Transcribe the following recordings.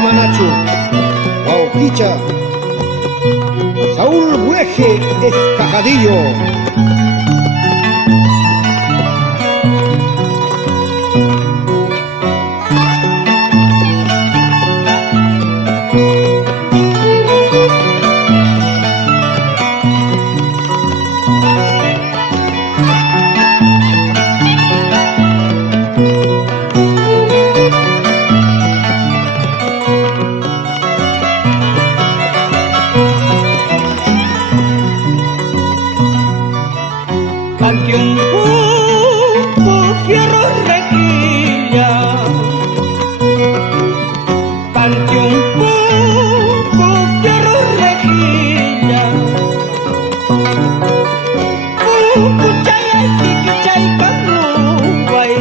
Manachu, Guauquicha, Saúl Bueje Escajadillo. Tantiung pupu fierro requilla, tantiung pupu fierro requilla, pupu caya kiki cai kamuai,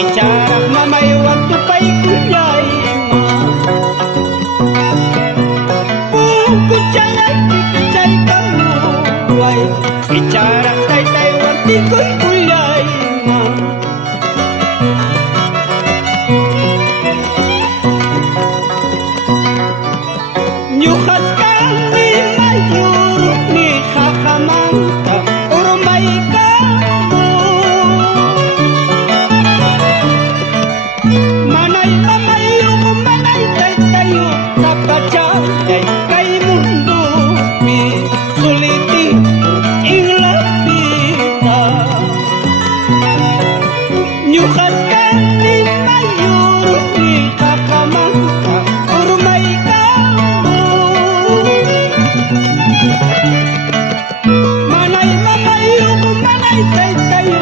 icara mamai waktu pai kunyai ma, pupu caya kiki cai kamuai, icara tai tai Ikoy kulay ma Nyukas kami mayurot ni kakamanta Urumay ka mo Manay mamayo manay tayo Sa pachay kay mundo mi suliti Nyukas kami mayurot ni kakamanta Urumay ka mo Manay mamayo manay tayo